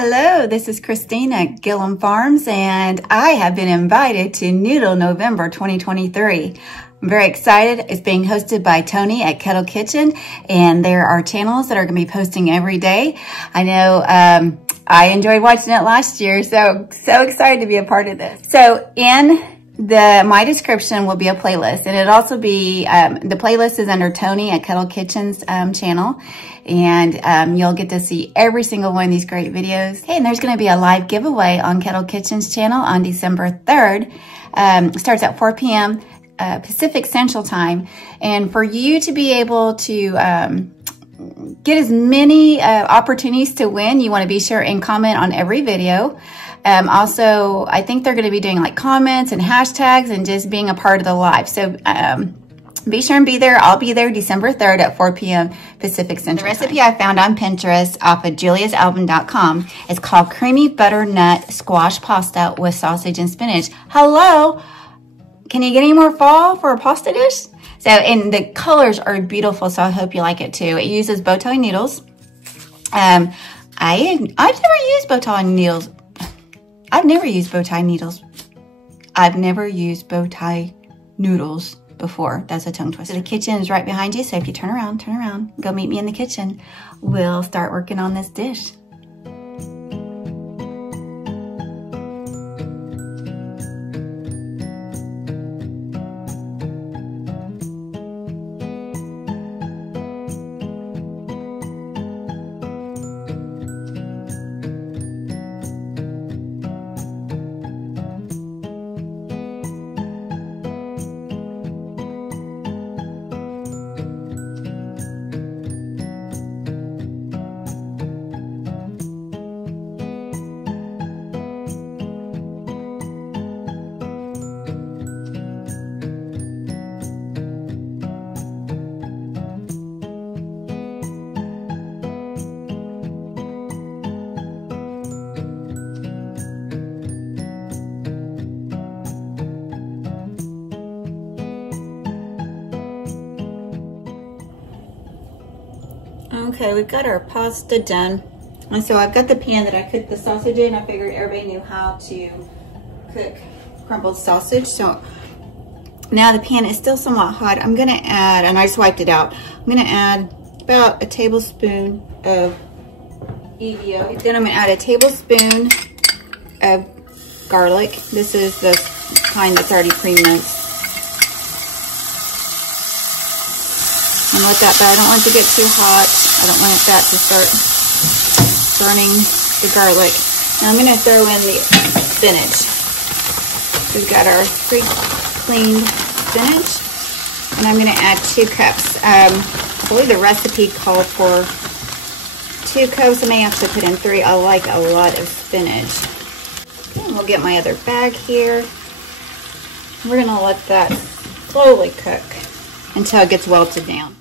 Hello, this is Christine at Gillum Farms, and I have been invited to Noodle November 2023. I'm very excited. It's being hosted by Tony at Kettle Kitchen, and there are channels that are going to be posting every day. I know I enjoyed watching it last year, so excited to be a part of this. So in my description will be a playlist, and it'll also be, the playlist is under Tony at Kettle Kitchen's channel, and you'll get to see every single one of these great videos. Hey, and there's going to be a live giveaway on Kettle Kitchen's channel on December 3rd. Starts at 4 p.m. Pacific Central Time, and for you to be able to get as many opportunities to win, you want to be sure and comment on every video. Also, I think they're going to be doing like comments and hashtags and just being a part of the live. So be sure and be there. I'll be there December 3rd at 4 p.m. Pacific Central. The recipe I found on Pinterest off of juliasalbum.com is called creamy butternut squash pasta with sausage and spinach. Hello! Can you get any more fall for a pasta dish? So, and the colors are beautiful, so I hope you like it too. It uses bow tie noodles. I've never used bow tie noodles. I've never used bow tie noodles before. That's a tongue twister. The kitchen is right behind you, so if you turn around, go meet me in the kitchen. We'll start working on this dish. Okay, we've got our pasta done. And so I've got the pan that I cooked the sausage in. I figured everybody knew how to cook crumbled sausage. So now the pan is still somewhat hot. I'm gonna add, and I just wiped it out, I'm gonna add about a tablespoon of EVO. Then I'm gonna add a tablespoon of garlic. This is the kind that's already pre-minced. And let that, but I don't want it to get too hot. I don't want that to start burning the garlic. Now I'm going to throw in the spinach. We've got our pre-cleaned spinach, and I'm going to add 2 cups. I believe the recipe called for 2 cups. I may have to put in 3. I like a lot of spinach. Okay, and we'll get my other bag here. We're going to let that slowly cook until it gets wilted down.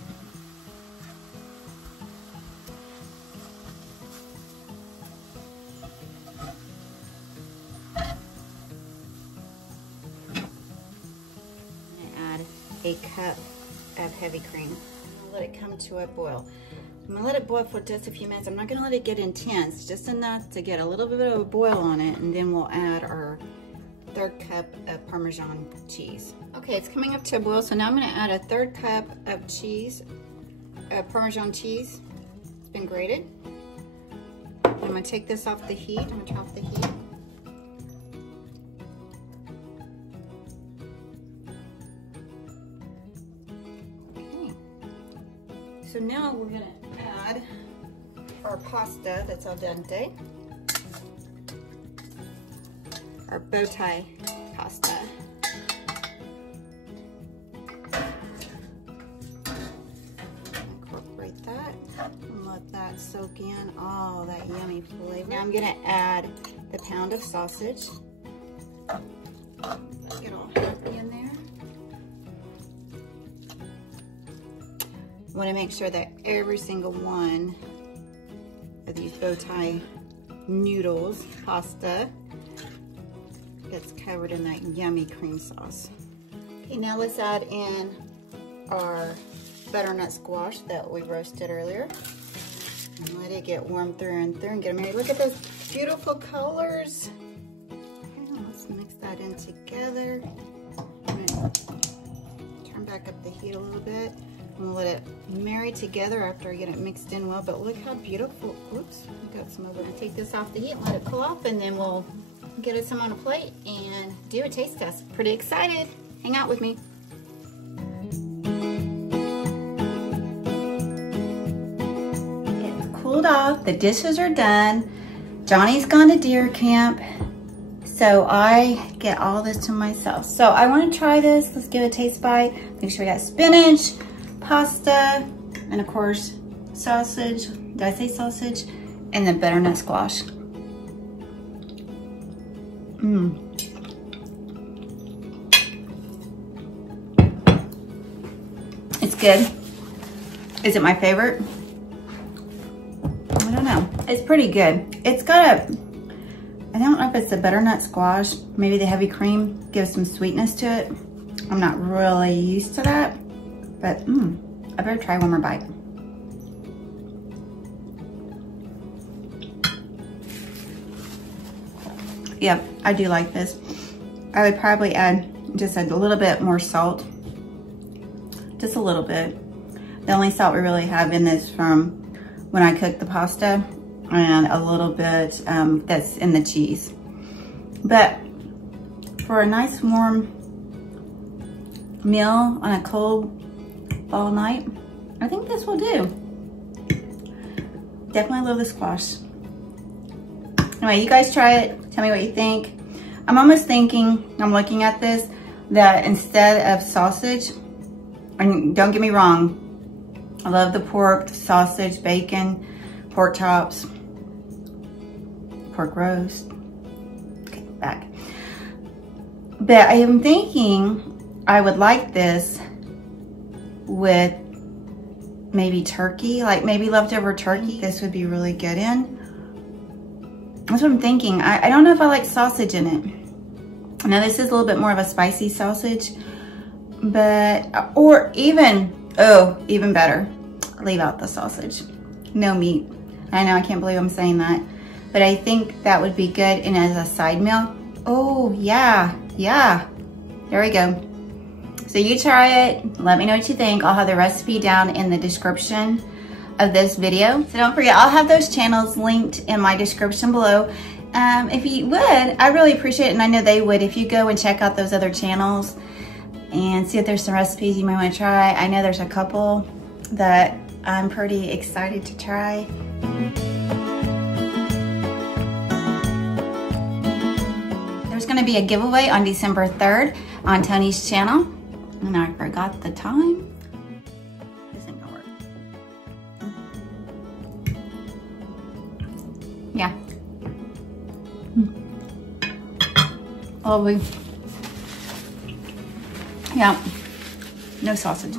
A cup of heavy cream. I'm gonna let it come to a boil. I'm gonna let it boil for just a few minutes. I'm not gonna let it get intense, just enough to get a little bit of a boil on it, and then we'll add our 1/3 cup of Parmesan cheese. Okay, it's coming up to a boil, so now I'm gonna add a 1/3 cup of cheese, Parmesan cheese. It's been grated. I'm gonna take this off the heat. I'm gonna turn off the heat. So now we're going to add our pasta that's al dente, our bow tie pasta. Incorporate that and let that soak in all that yummy flavor. Now I'm going to add the pound of sausage. Get all healthy in there. I want to make sure that every single one of these bow tie noodles, pasta, gets covered in that yummy cream sauce. Okay, now let's add in our butternut squash that we roasted earlier. And let it get warm through and through and get them ready. Look at those beautiful colors. Okay, let's mix that in together. I'm gonna turn back up the heat a little bit. I'm gonna let it marry together after I get it mixed in well, but look how beautiful. Oops, I got some over. I'm gonna take this off the heat and let it cool off, and then we'll get it some on a plate and do a taste test. Pretty excited. Hang out with me. It's cooled off, the dishes are done. Johnny's gone to deer camp, so I get all this to myself. So I want to try this. Let's give it a taste bite. Make sure we got spinach, pasta, and of course sausage. Did I say sausage? And the butternut squash. It's good. Is it my favorite? I don't know. It's pretty good. It's got a, I don't know if it's the butternut squash, maybe the heavy cream gives some sweetness to it. I'm not really used to that, but I better try one more bite. Yep, I do like this. I would probably add just a little bit more salt. Just a little bit. The only salt we really have in this from when I cooked the pasta, and a little bit that's in the cheese. But for a nice warm meal on a cold fall night, I think this will do. Definitely love the squash. Anyway, you guys try it. Tell me what you think. I'm almost thinking, I'm looking at this, that instead of sausage, and don't get me wrong, I love the pork, the sausage, bacon, pork chops, pork roast. Okay, back. But I am thinking I would like this with maybe turkey, like maybe leftover turkey. This would be really good in. That's what I'm thinking. I don't know if I like sausage in it. Now this is a little bit more of a spicy sausage, but, or even, oh, even better, leave out the sausage. No meat. I know, I can't believe I'm saying that, but I think that would be good and as a side meal. Oh yeah, yeah, there we go. So you try it, let me know what you think. I'll have the recipe down in the description of this video. So don't forget, I'll have those channels linked in my description below. If you would, I really appreciate it, and I know they would, if you go and check out those other channels and see if there's some recipes you might want to try. I know there's a couple that I'm pretty excited to try. There's going to be a giveaway on December 3rd on Tony's channel, and I forgot the time. Yeah. Lovely. Yeah. No sausage.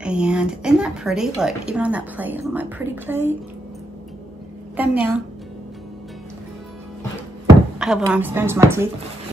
And isn't that pretty? Look, even on that plate, on my pretty plate. Thumbnail. I hope I'm spinach my teeth.